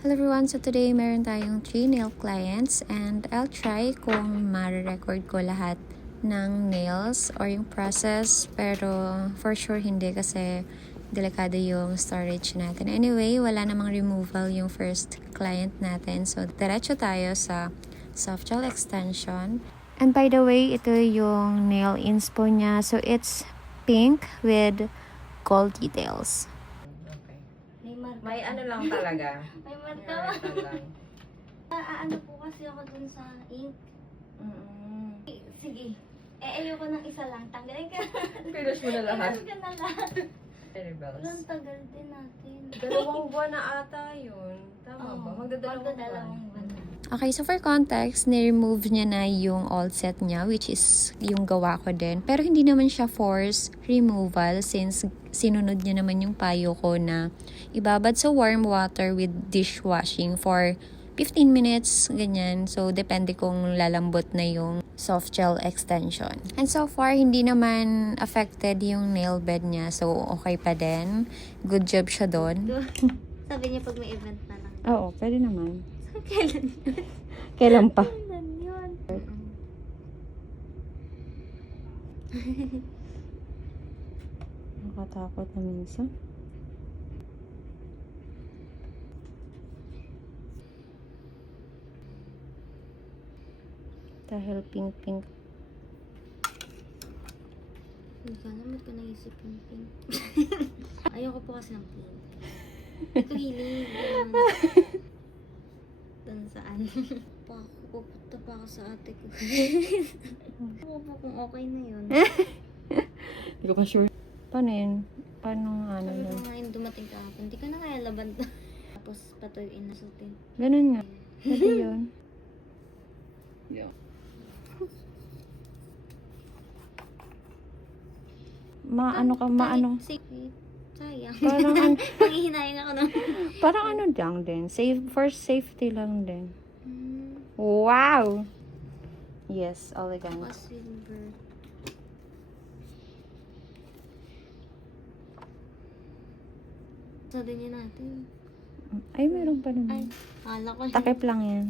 Hello everyone! So today meron tayong 3 nail clients and I'll try kung ma-record ko lahat ng nails or yung process, pero for sure hindi kasi delikado yung storage natin. Anyway, wala namang removal yung first client natin. So diretso tayo sa soft gel extension. And by the way, ito yung nail inspo niya. So it's pink with gold details. May ano lang talaga. May May marka. metal lang. Ano po kasi ako dun sa ink. Sige. Ayoko ng isa lang. Tanggalin ka. Pinush mo na lahat. Pinush ka na lahat. Rebels. Walang tagal din natin. 2 buwan na ata yun. Tama ba? Magdadalawang buwan. Magdadalawang buwan. Okay, so for context, ni-remove niya na yung all set niya, which is yung gawa ko din. Pero hindi naman siya force removal since sinunod niya naman yung payo ko na ibabad sa warm water with dishwashing for 15 minutes, ganyan. So, depende kung lalambot na yung soft gel extension. And so far, hindi naman affected yung nail bed niya. So, okay pa din. Good job siya doon. Sabi niya pag may event na lang. Oo, pwede naman. Kailan yun? Kailan pa? Kailan yun? Nakatakot na minsan. Dahil pink-pink. Hindi ka naman ko naisip yung pink. Ayoko po kasi ng pink. Hindi ko hilig. Doon saan? Pupunta pa ako sa ate ko. Ako po kung okay na yun. Hindi ko pa sure. Paano yun? Paano ano Sabi yun? ko nga yung dumating kahapon, hindi ko na kaya laban to. Tapos patuyuin na sutin. Ganun nga. Pwede yun. Maano ka, maano. Sayang. Parang, Nangihinayang ako ng... parang ano lang din. For safety lang din. Hmm, Wow! Yes, elegant. baka silver. Sa din yun natin. Ay, meron pa Ay, naman. akala ko. Takip lang yan.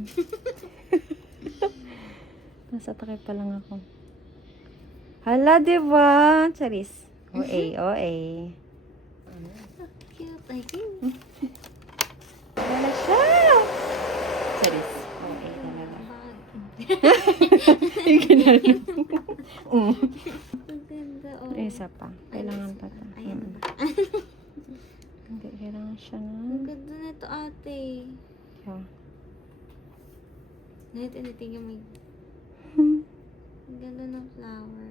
Nasa takip pa lang ako. Hala, diba? Charis. OA, OA. Cute. Ay, cute. Wala siya! Charis. OA talaga. Bakit? Yung ginanon. Ang ganda, oh. Isa pa. Kailangan pa ta. Ayan Mm. ba? Hindi, kailangan siya na. Ang ganda nito, ate. Yeah. Ngayon, tinitingnan mo. Ang ganda ng flower.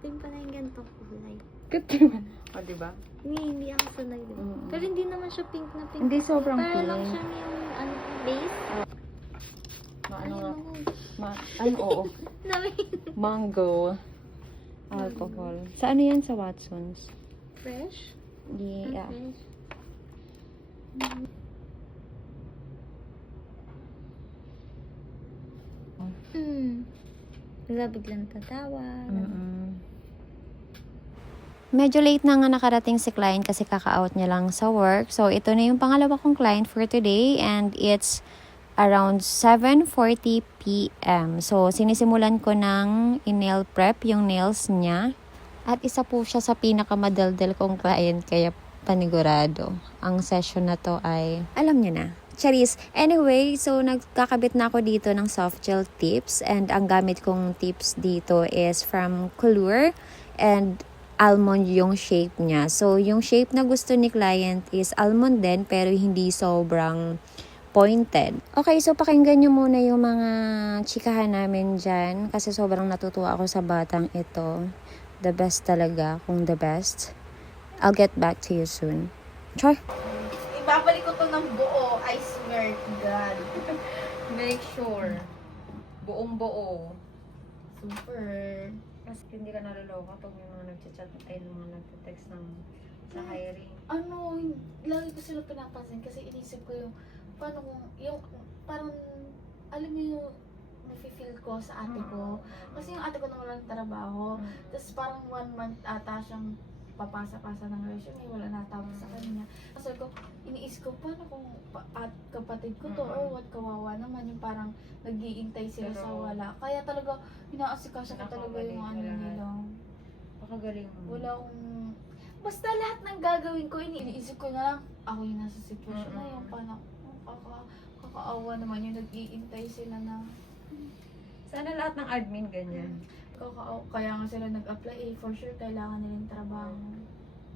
Tingin pala yung ganitong kulay. Good naman. O, diba? Hindi ako sanay din. Mm-mm. Pero hindi naman siya pink na pink. Hindi sobrang Para lang pink. siya yung ano, base. Maano nga? Ayun, Ano, oo. Namin. Mango. Alcohol. Sa ano yan? Sa Watsons? Fresh? Yeah. Fresh. Wala biglang tatawa. Medyo late na nga nakarating si client kasi kaka-out niya lang sa work. So, ito na yung pangalawa kong client for today and it's around 7:40 p.m. So, sinisimulan ko ng in-nail prep yung nails niya. At isa po siya sa pinakamadaldal kong client kaya panigurado. Ang session na to ay, alam niyo na. Charis. Anyway, so nagkakabit na ako dito ng soft gel tips and ang gamit kong tips dito is from Color and almond yung shape niya. So, yung shape na gusto ni client is almond din pero hindi sobrang pointed. Okay, so pakinggan nyo muna yung mga chikahan namin dyan kasi sobrang natutuwa ako sa batang ito. The best talaga, kung the best. I'll get back to you soon. Char! Ibabalik ko to ng buo. I swear to God. Make sure. Buong buo. Super. Kasi hindi ka naloloka pag may mga nagchat-chat ay mga nagte-text ng sa hiring. Ano, lagi ko sila pinapansin kasi inisip ko yung paano kung, yung, parang, alam mo yung, nafe-feel ko sa ate ko. Kasi yung ate ko nang walang trabaho. Tapos parang 1 month ata siyang papasa-pasa ng resume, wala natawag sa kanya. So ko, iniis ko, paano kung at kapatid ko to, or what, kawawa naman, yung parang nag-iintay sila sa wala. Kaya talaga, inaasikaso ko talaga yung ano nila. Pakagaling mo. Wala akong, basta lahat ng gagawin ko, iniisip ko na lang, ako yung nasa sitwasyon na yung paano, kakaawa naman yung nag-iintay sila na, Sana lahat ng admin ganyan. kaya nga sila nag-apply for sure kailangan nilang trabaho.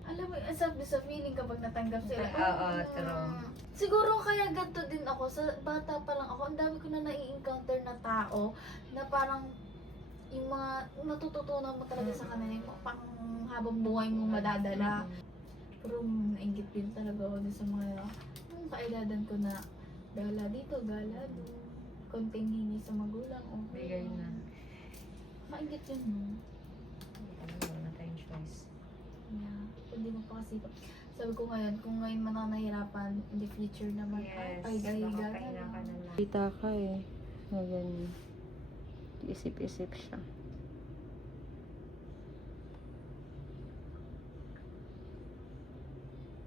Alam mo, sa feeling kapag natanggap sila. Oo, true. Siguro kaya ganito din ako, sa bata pa lang ako, ang dami ko na nai-encounter na tao na parang yung mga natututunan mo talaga sa kanila, yung pang habang buhay mo madadala. Pero nainggit din talaga ako dun sa mga yung kaedadan ko na gala dito, gala doon. Konting hingi sa magulang. Bigay na. Maingit yun, no? Wala na tayong choice. Yeah. Hindi mo pa kasi. Sabi ko ngayon, kung ngayon man ako nahihirapan, in the future naman, Yes. ay dahiga Baka na kailangan na lang. Kita ka eh. O ganyan. Isip-isip siya.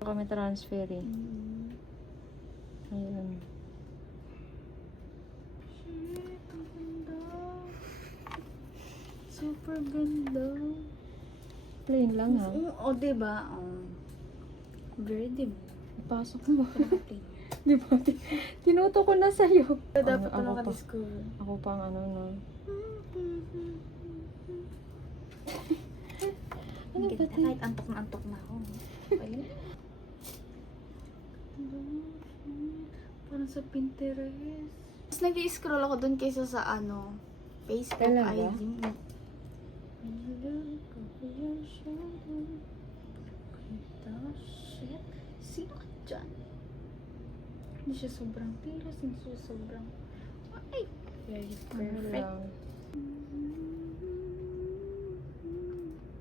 Kami transfer eh. Ayun. Shit, ang ganda. Super ganda. Plain lang ha. O, diba? Very dim. Pasok mo. Di ba? Tinuto ko na sa'yo. Dapat Ako na pa. maka-discover. Ako pang ano no. Ano ba ito? Kahit antok na ako. Parang sa Pinterest. Mas nag-i-scroll ako dun kaysa sa ano, Facebook, Talaga? IG. Shit. Sino ka dyan? Hindi siya sobrang tiras, hindi siya sobrang... Ay! Very perfect.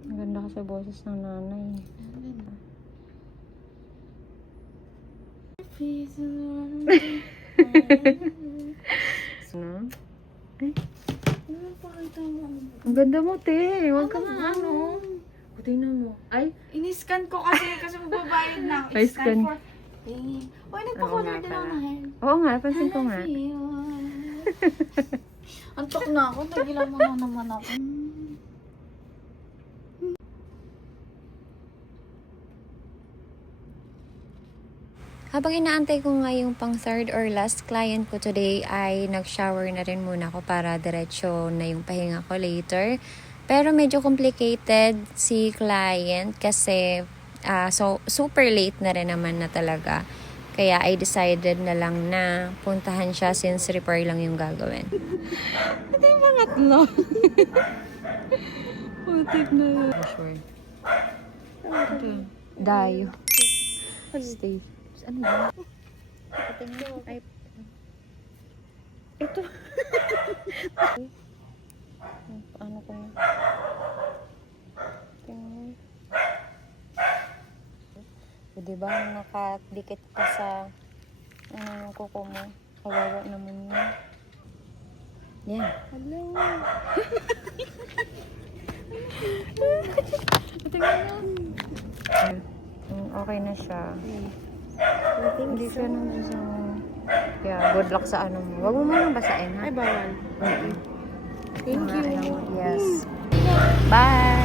Ang ganda ka sa boses ng nanay. Ano? Ano pakita mo? Ang ganda mo, te. Huwag ka na ano. Tingnan mo. Ay, Ini-scan ko kasi magbabayad na. Ay, It's time scan. for paying. Uy, nagpa-color din ako ng hair. Oo nga, pansin ko nga. Antok na ako. Nagilan mo na naman ako. Habang inaantay ko nga yung pang third or last client ko today ay nag-shower na rin muna ako para diretso na yung pahinga ko later. Pero medyo complicated si client kasi so super late na rin naman na talaga. Kaya I decided na lang na puntahan siya since repair lang yung gagawin. Ito yung mga tatlo. Putik na. Sure. Dayo. Stay. Ano yun? Ay, ito. Paano ko na? Tingnan. O, diba, nakadikit ka sa yung kuko mo. Kawawa naman yun. Yan. Hello. Tingnan mo. Okay na siya. Hindi siya naman sa... Yeah, good luck sa ano mo. Huwag mo muna basahin, ha? Ay, bawal. Thank you. Yes. Bye!